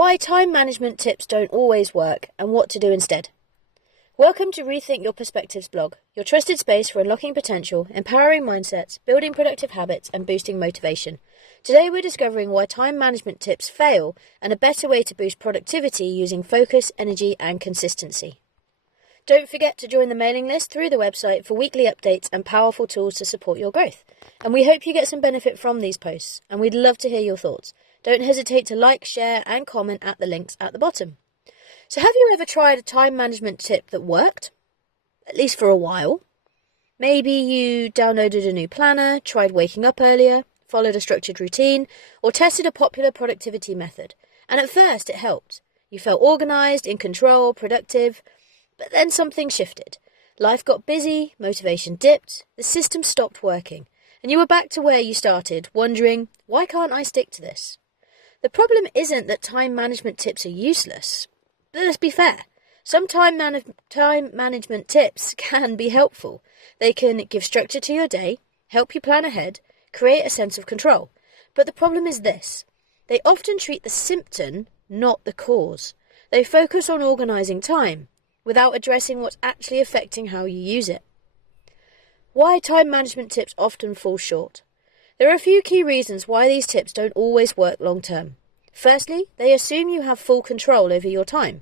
Why time management tips don't always work and what to do instead. Welcome to Rethink Your Perspectives blog, your trusted space for unlocking potential, empowering mindsets, building productive habits and boosting motivation. Today we're discovering why time management tips fail and a better way to boost productivity using focus, energy and consistency. Don't forget to join the mailing list through the website for weekly updates and powerful tools to support your growth. And we hope you get some benefit from these posts, and we'd love to hear your thoughts. Don't hesitate to like, share and comment at the links at the bottom. So have you ever tried a time management tip that worked? At least for a while. Maybe you downloaded a new planner, tried waking up earlier, followed a structured routine, or tested a popular productivity method. And at first it helped. You felt organised, in control, productive. But then something shifted. Life got busy, motivation dipped, the system stopped working, and you were back to where you started, wondering, why can't I stick to this? The problem isn't that time management tips are useless. But let's be fair. Some time management tips can be helpful. They can give structure to your day, help you plan ahead, create a sense of control. But the problem is this. They often treat the symptom, not the cause. They focus on organising time, without addressing what's actually affecting how you use it. Why time management tips often fall short. There are a few key reasons why these tips don't always work long term. Firstly, they assume you have full control over your time.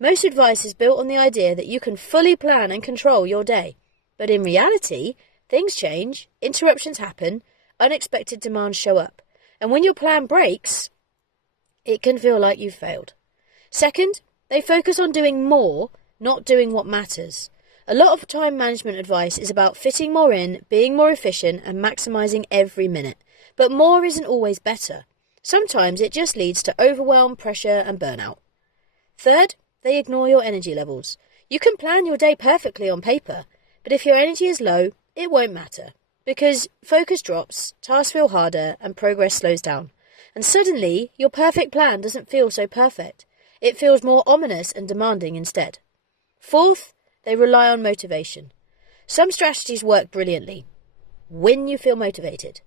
Most advice is built on the idea that you can fully plan and control your day. But in reality, things change, interruptions happen, unexpected demands show up. And when your plan breaks, it can feel like you've failed. Second, they focus on doing more, not doing what matters. A lot of time management advice is about fitting more in, being more efficient and maximising every minute. But more isn't always better. Sometimes it just leads to overwhelm, pressure and burnout. Third, they ignore your energy levels. You can plan your day perfectly on paper, but if your energy is low, it won't matter. Because focus drops, tasks feel harder and progress slows down. And suddenly, your perfect plan doesn't feel so perfect. It feels more ominous and demanding instead. Fourth, they rely on motivation. Some strategies work brilliantly when you feel motivated.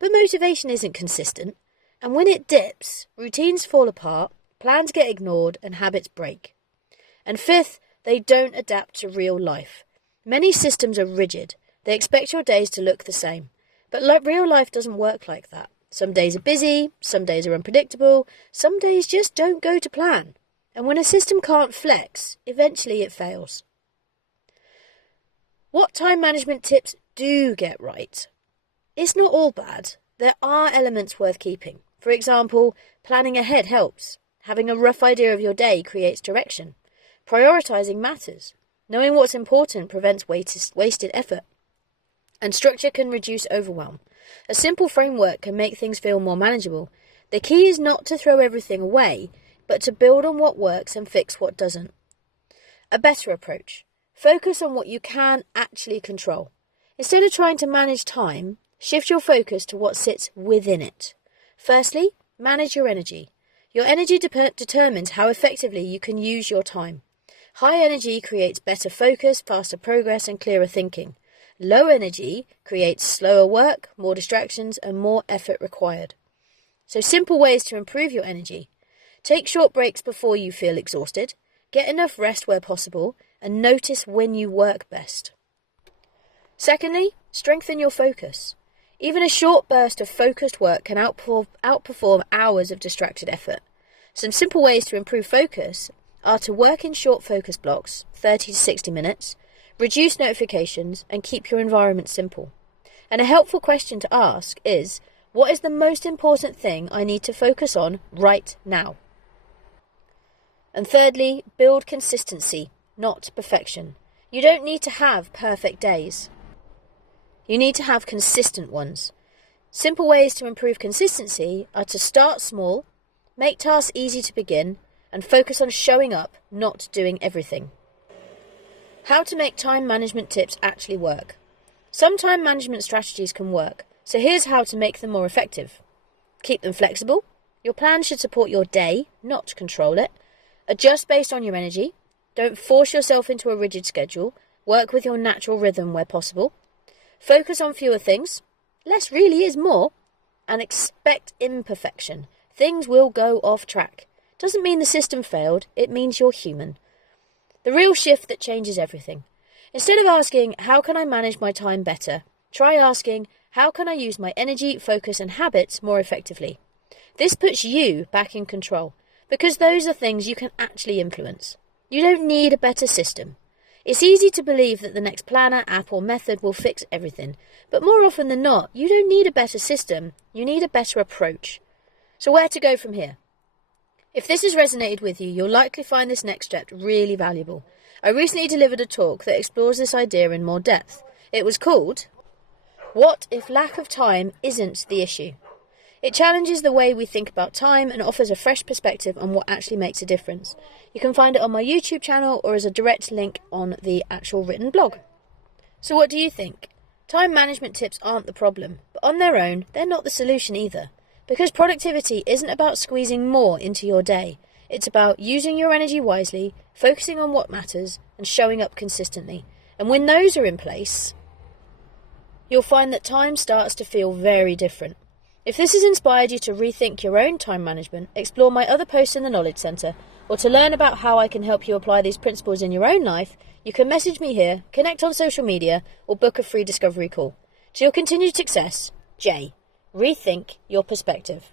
But motivation isn't consistent, and when it dips, routines fall apart, plans get ignored, and habits break. And fifth, they don't adapt to real life. Many systems are rigid. They expect your days to look the same. But real life doesn't work like that. Some days are busy, some days are unpredictable, some days just don't go to plan. And when a system can't flex, eventually it fails. What time management tips do get right? It's not all bad. There are elements worth keeping. For example, planning ahead helps. Having a rough idea of your day creates direction. Prioritising matters. Knowing what's important prevents wasted effort. And structure can reduce overwhelm. A simple framework can make things feel more manageable. The key is not to throw everything away, but to build on what works and fix what doesn't. A better approach. Focus on what you can actually control. Instead of trying to manage time, shift your focus to what sits within it. Firstly, manage your energy. Your energy determines how effectively you can use your time. High energy creates better focus, faster progress and clearer thinking. Low energy creates slower work, more distractions and more effort required. So simple ways to improve your energy. Take short breaks before you feel exhausted, get enough rest where possible, and notice when you work best. Secondly, strengthen your focus. Even a short burst of focused work can outperform hours of distracted effort. Some simple ways to improve focus are to work in short focus blocks, 30 to 60 minutes, reduce notifications, and keep your environment simple. And a helpful question to ask is, what is the most important thing I need to focus on right now? And thirdly, build consistency, not perfection. You don't need to have perfect days. You need to have consistent ones. Simple ways to improve consistency are to start small, make tasks easy to begin, and focus on showing up, not doing everything. How to make time management tips actually work. Some time management strategies can work, so here's how to make them more effective. Keep them flexible. Your plan should support your day, not control it. Adjust based on your energy. Don't force yourself into a rigid schedule. Work with your natural rhythm where possible. Focus on fewer things. Less really is more. And expect imperfection. Things will go off track. doesn't mean the system failed, it means you're human. The real shift that changes everything. Instead of asking, how can I manage my time better? Try asking, how can I use my energy, focus and habits more effectively? This puts you back in control, because those are things you can actually influence. You don't need a better system. It's easy to believe that the next planner, app or method will fix everything, but more often than not, you don't need a better system, you need a better approach. So where to go from here? If this has resonated with you, you'll likely find this next step really valuable. I recently delivered a talk that explores this idea in more depth. It was called, What if lack of time isn't the issue? It challenges the way we think about time and offers a fresh perspective on what actually makes a difference. You can find it on my YouTube channel or as a direct link on the actual written blog. So what do you think? Time management tips aren't the problem, but on their own, they're not the solution either. Because productivity isn't about squeezing more into your day. It's about using your energy wisely, focusing on what matters, and showing up consistently. And when those are in place, you'll find that time starts to feel very different. If this has inspired you to rethink your own time management, explore my other posts in the Knowledge Centre, or to learn about how I can help you apply these principles in your own life, you can message me here, connect on social media, or book a free discovery call. To your continued success, Jay. Rethink your perspective.